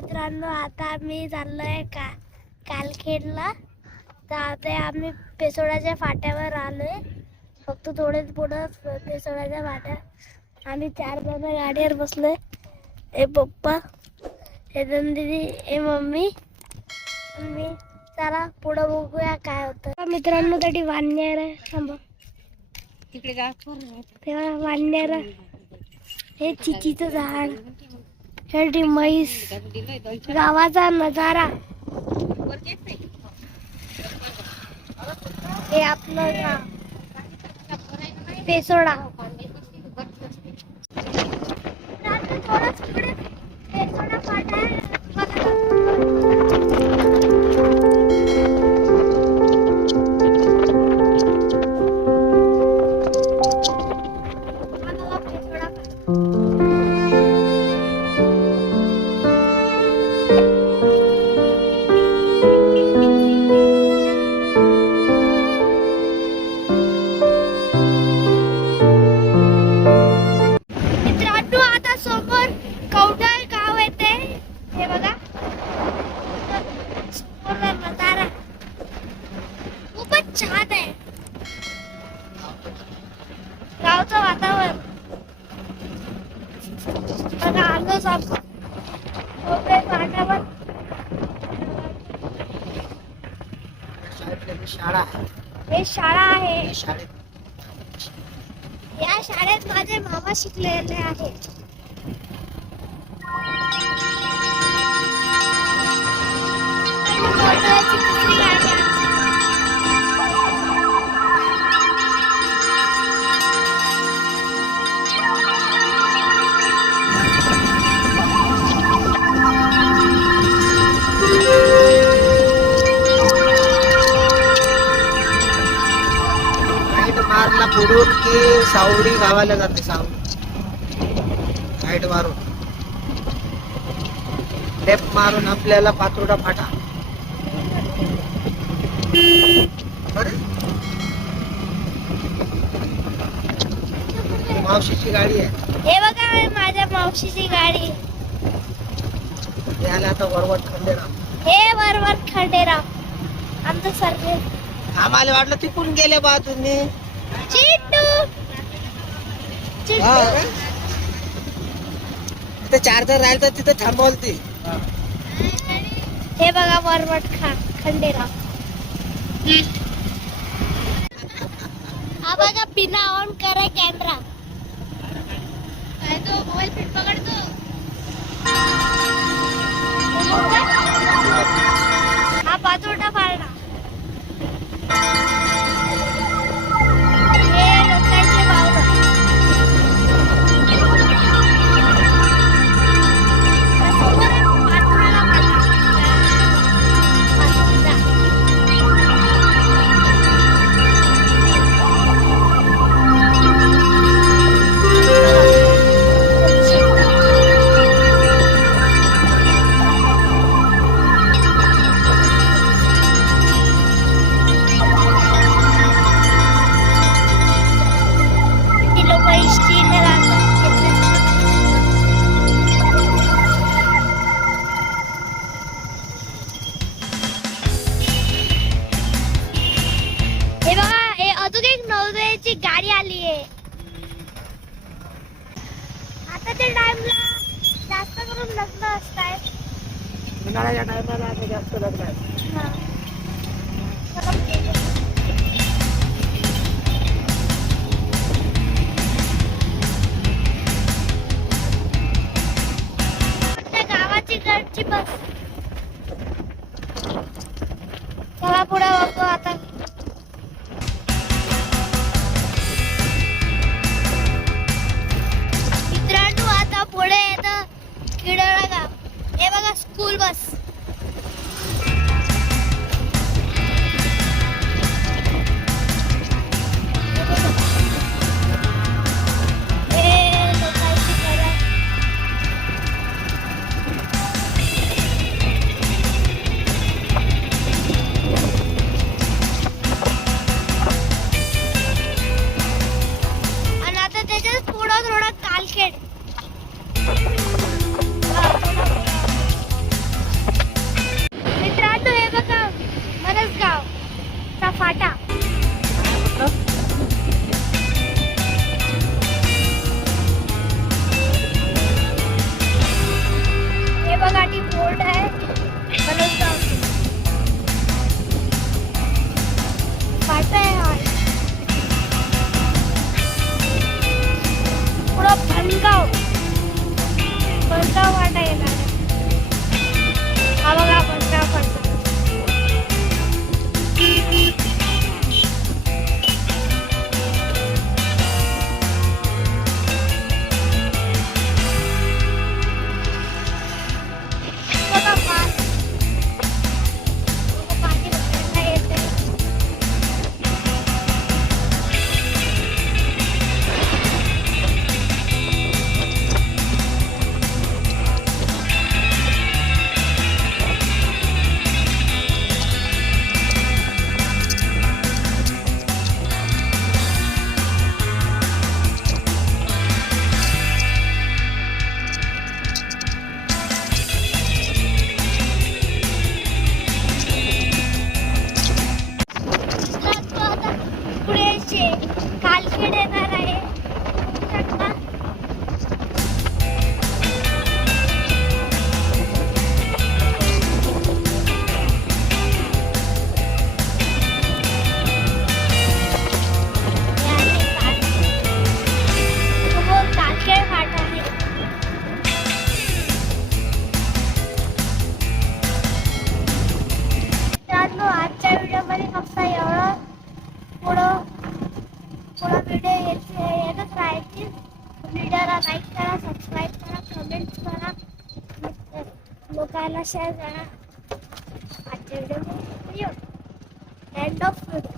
मित्रांनो, आता आम्ही चाललोय कालखेडला. तर आता आम्ही पेसोड्याच्या फाट्यावर आलोय. फक्त थोडेच पुढं पेसोड्याच्या फाट्या. आम्ही 4 जण गाडीवर बसलोय. हे पप्पा, हे दीदी, हे मम्मी, मी. चला पुढं बघूया काय होतं. मित्रांनो तरी वानर आहे. थांबा तिकडे जा. तेव्हा वानर, हे चिचीचं झाड, हे म्हैस, गावाचा नजारा. हे आपलं गाव पेसोडा. थोडंच पुढे पेसोडा फाटा आहे. छान आहे गावचं वातावरण. बघा आलोच आपण पाठावर. शाळा, हे शाळा आहे. या शाळेत माझे मामा शिकलेले आहेत. दुसरी गाडी आहे. मारला पुढून की सावडी गावाला जाते. साईड मारून लेफ्ट मारून आपल्याला पातुर्डा फाटा. मावशीची गाडी आहे. हे बघा माझ्या मावशीची गाडी. याला आता वरवट खंडेराव. हे वरवट खंडेराव आमचं सर्वे. आम्हाला वाटलं तिकून गेले बा तुम्ही. चिट्टू तिथे चार्जर राहिलं तर तिथे थांबवलती. हे बघा वरवट खंडेराव. हा बघा बिना ऑन करे कॅमेरा. काय तो मोबाईल फिट पकडतो. हा पाचोटा फाळला. गाडी आली आहे. आताच्या टाइमला जास्त करून लग्न असतात. उन्हाळ्याच्या टायमाला आता जास्त लग्न आहे. गावाची घरची बस. चला पुढे बघू आता. पुढे येतं किडोळा गाव. हे बघा स्कूल बस. आणि आता त्याच्यात पुढं थोडं कालखेड. रोड आहे बनवता फाटा आहे हा. पुढं भणगाव फाटा येणार आहे. हा बघा भणगाव फाटा. बघा पाणी भरायला येते. तर तो आता पुढे कालखेड येणार आहे. शकता. हे आहे समोर कालखेड फाटा आहे. मित्रांनो, आजच्या व्हिडिओमध्ये फक्त एवढं. पुढं व्हिडिओ येतच राहायची. व्हिडिओला लाईक करा, सबस्क्राईब करा, कमेंट करा, लोकांना शेअर करा. आजच्या व्हिडिओ एंड ऑफ व्हिडिओ.